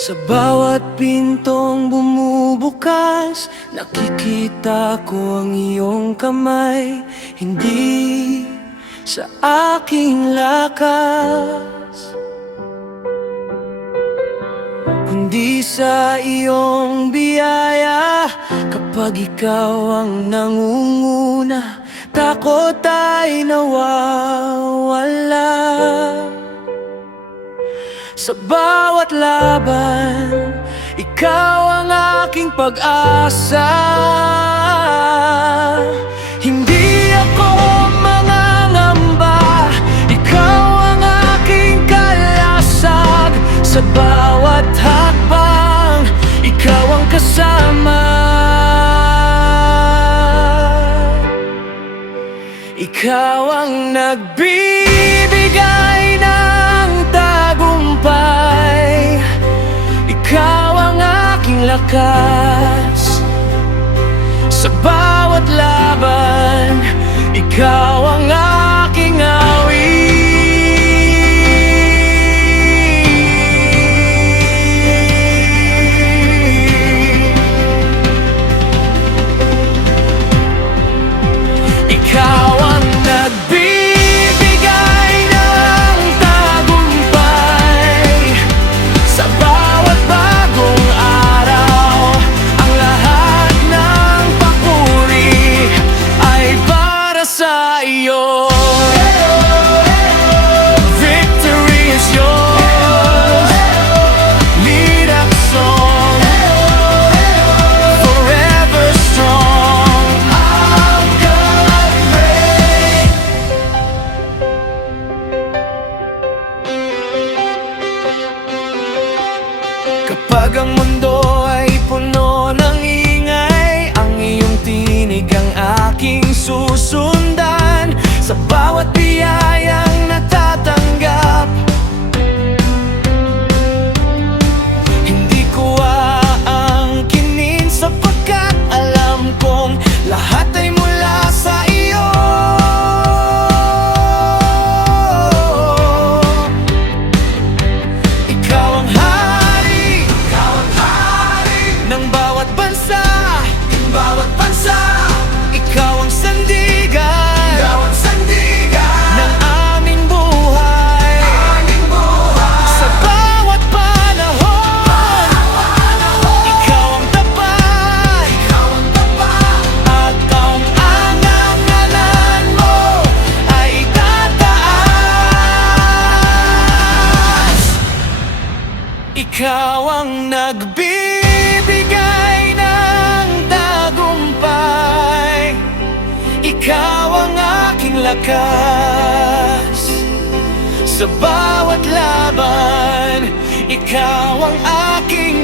Sa bawat pintong bumubukas, nakikita ko ang iyong kamay. Hindi sa aking lakas, kundi sa iyong biyaya. Kapag ikaw ang nangunguna, takot ay nawawala. Sa bawat laban, ikaw ang aking pag-asa. Hindi ako mangangamba, ikaw ang aking kalasag. Sa bawat hakbang, ikaw ang kasama. Ikaw ang nagbibigay ng tagumpay. Ikaw ang aking lakas. Sa bawat laban, ikaw ang aking awit. Ikaw ang nagbibigay ng tagumpay. Sa bawat bagong araw, ang lahat ng papuri ay para sa iyo. Victory is yours. Lead us on, forever strong. Our God reigns. Kapag ang mundo ay puno ng ingay, ang iyong tinig ang aking susundan. Sa bawat biyayang natatanggap, hindi ko aangkinin, sapagkat alam kong lahat ay mula sa iyo. Ikaw ang hari ng bawat bansa, ikaw ang sandigan ng aming buhay. Sa bawat panahon, ikaw ang tapat, at ang ngalan mo ay tataas. Ikaw ang nagbibigay ng tagumpay. Ikaw ang aking lakas. Sa bawat laban, ikaw ang aking